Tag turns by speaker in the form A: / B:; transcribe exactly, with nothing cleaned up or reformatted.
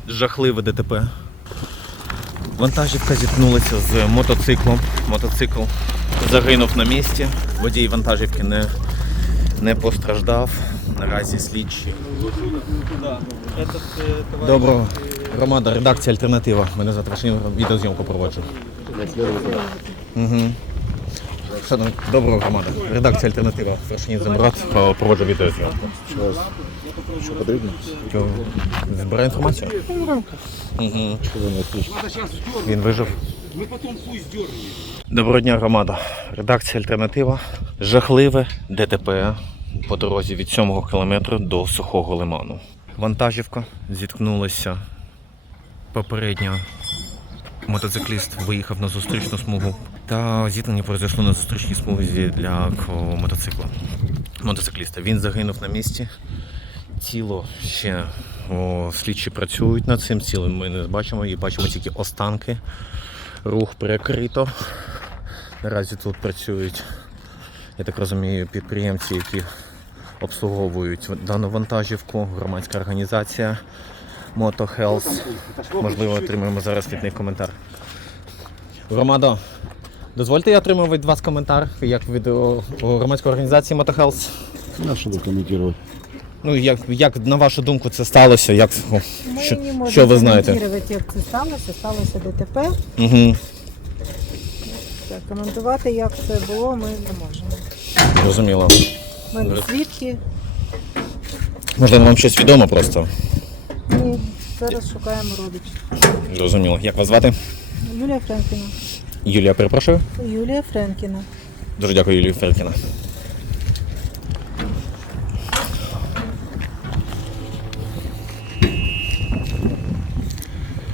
A: Жахливе ДТП. Вантажівка зіткнулася з мотоциклом. Мотоцикл загинув на місці. Водій вантажівки не, не постраждав. Наразі слідчі. Доброго. Громада, редакція «Альтернатива». Мене звати Вашині, відеозйомку проводжу. Угу. Доброго, громада. Редакція «Альтернатива». Вершинін Зембрат, проводжу відеозйомку.
B: Що потрібно?
A: Збирає інформацію? Угу. Він вижив. Доброго дня, громада. Редакція «Альтернатива». Жахливе ДТП по дорозі від сьомого кілометру до Сухого лиману. Вантажівка зіткнулася попередньо. Мотоцикліст виїхав на зустрічну смугу. Та зіткнення произошло на зустрічній смузі для мотоцикла. Мотоцикліста. Він загинув на місці. Тіло ще о, слідчі працюють над цим цілим. Ми не бачимо і бачимо тільки останки. Рух перекрито. Наразі тут працюють, я так розумію, підприємці, які обслуговують дану вантажівку, громадська організація Moto Health. Можливо, отримаємо зараз від них коментар. Громадо, дозвольте, я отримав від вас коментар, як від о, громадської організації Moto Health.
B: На що документувати?
A: Ну, як, як на вашу думку це сталося? Як, о,
C: Ми
A: що,
C: не можемо
A: що ви знаєте?
C: коментувати, як це сталося. Сталося ДТП.
A: Угу.
C: Так, коментувати, як це було, ми не можемо.
A: Зрозуміло.
C: Ми не свідки.
A: Можливо, вам щось відомо просто?
C: Ні, зараз шукаємо родичів.
A: Зрозуміло. Як вас звати?
C: Юлія Френкіна.
A: Юлія, перепрошую.
C: Юлія Френкіна.
A: Дуже дякую, Юлія Френкіна.